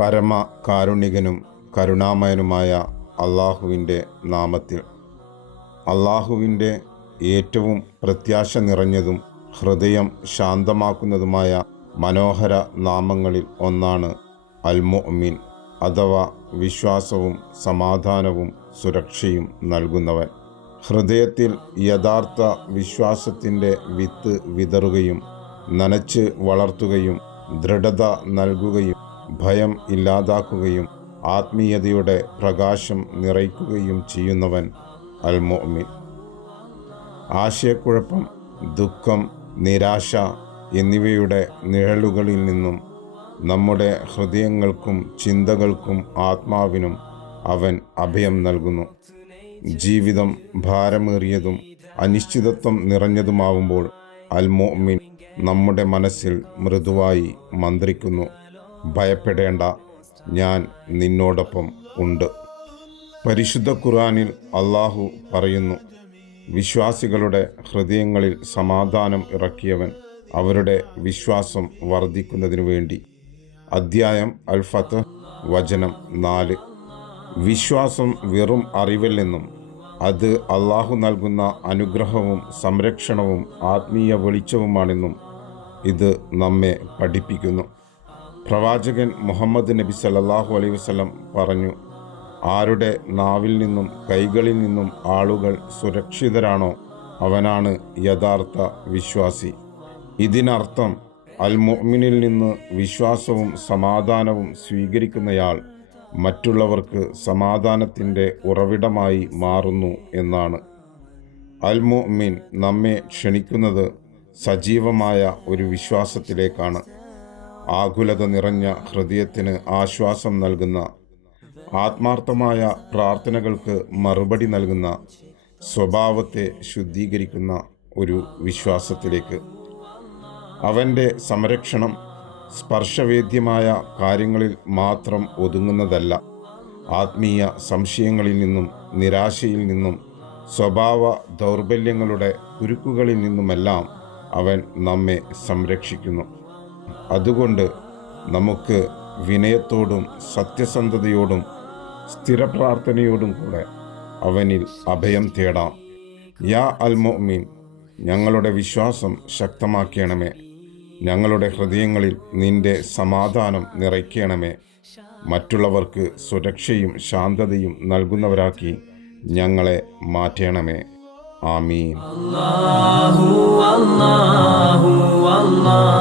പരമ കാരുണികനും കരുണാമയനുമായ അള്ളാഹുവിന്റെ നാമത്തിൽ. അള്ളാഹുവിന്റെ ഏറ്റവും പ്രത്യാശ നിറഞ്ഞതും ഹൃദയം ശാന്തമാക്കുന്നതുമായ മനോഹര നാമങ്ങളിൽ ഒന്നാണ് അൽമൊമീൻ അഥവാ വിശ്വാസവും സമാധാനവും സുരക്ഷയും നൽകുന്നവൻ. ഹൃദയത്തിൽ യഥാർത്ഥ വിശ്വാസത്തിന്റെ വിത്ത് വിതറുകയും നനച്ച് വളർത്തുകയും ദൃഢത നൽകുകയും ഭയം ഇല്ലാതാക്കുകയും ആത്മീയതയുടെ പ്രകാശം നിറയ്ക്കുകയും ചെയ്യുന്നവൻ അൽ മുഅ്മിൻ ആശയക്കുഴപ്പം ദുഃഖം നിരാശ എന്നിവയുടെ നിഴലുകളിൽ നിന്നും നമ്മുടെ ഹൃദയങ്ങൾക്കും ചിന്തകൾക്കും ആത്മാവിനും അവൻ അഭയം നൽകുന്നു. ജീവിതം ഭാരമേറിയതും അനിശ്ചിതത്വം നിറഞ്ഞതുമാവുമ്പോൾ അൽമോമിൻ നമ്മുടെ മനസ്സിൽ മൃദുവായി മന്ത്രിക്കുന്നു. ഭയപ്പെടേണ്ട. ഞാൻ നിന്നോടൊപ്പം ഉണ്ട്. പരിശുദ്ധ ഖുറാനിൽ അള്ളാഹു പറയുന്നു വിശ്വാസികളുടെ ഹൃദയങ്ങളിൽ സമാധാനം ഇറക്കിയവൻ അവരുടെ വിശ്വാസം വർദ്ധിക്കുന്നതിനു വേണ്ടി. അദ്ധ്യായം അൽ ഫത്ത് വചനം നാല്. വിശ്വാസം വെറും അറിവല്ലെന്നും അത് അള്ളാഹു നൽകുന്ന അനുഗ്രഹവും സംരക്ഷണവും ആത്മീയ വെളിച്ചവുമാണെന്നും ഇത് നമ്മെ പഠിപ്പിക്കുന്നു. പ്രവാചകൻ മുഹമ്മദ് നബി സല്ലാഹു അലൈഹി വസ്ലം പറഞ്ഞു ആരുടെ നാവിൽ നിന്നും കൈകളിൽ നിന്നും ആളുകൾ സുരക്ഷിതരാണോ അവനാണ് യഥാർത്ഥ വിശ്വാസി. ഇതിനർത്ഥം അൽ മുഅ്മിനിൽ നിന്ന് വിശ്വാസവും സമാധാനവും സ്വീകരിക്കുന്നയാൾ മറ്റുള്ളവർക്ക് സമാധാനത്തിന്റെ ഉറവിടമായി മാറുന്നു എന്നാണ്. അൽ മുഅ്മിൻ നമ്മെ ക്ഷണിക്കുന്നത് സജീവമായ ഒരു വിശ്വാസത്തിലേക്കാണ്. ആകുലത നിറഞ്ഞ ഹൃദയത്തിന് ആശ്വാസം നൽകുന്ന ആത്മാർത്ഥമായ പ്രാർത്ഥനകൾക്ക് മറുപടി നൽകുന്ന സ്വഭാവത്തെ ശുദ്ധീകരിക്കുന്ന ഒരു വിശ്വാസത്തിലേക്ക്. അവന്റെ സംരക്ഷണം സ്പർശവേദ്യമായ കാര്യങ്ങളിൽ മാത്രം ഒതുങ്ങുന്നതല്ല. ആത്മീയ സംശയങ്ങളിൽ നിന്നും നിരാശയിൽ നിന്നും സ്വഭാവ ദൗർബല്യങ്ങളുടെ കുരുക്കുകളിൽ നിന്നുമെല്ലാം അവൻ നമ്മെ സംരക്ഷിക്കുന്നു. അതുകൊണ്ട് നമുക്ക് വിനയത്തോടും സത്യസന്ധതയോടും സ്ഥിരപ്രാർത്ഥനയോടും കൂടെ അവനിൽ അഭയം തേടാം. യാ അൽമോമീൻ ഞങ്ങളുടെ വിശ്വാസം ശക്തമാക്കണമേ. ഞങ്ങളുടെ ഹൃദയങ്ങളിൽ നിന്റെ സമാധാനം നിറയ്ക്കണമേ. മറ്റുള്ളവർക്ക് സുരക്ഷയും ശാന്തതയും നൽകുന്നവരാക്കി ഞങ്ങളെ മാറ്റണമേ. ആമീൻ. അല്ലാഹു അല്ലാഹു അല്ലാഹു.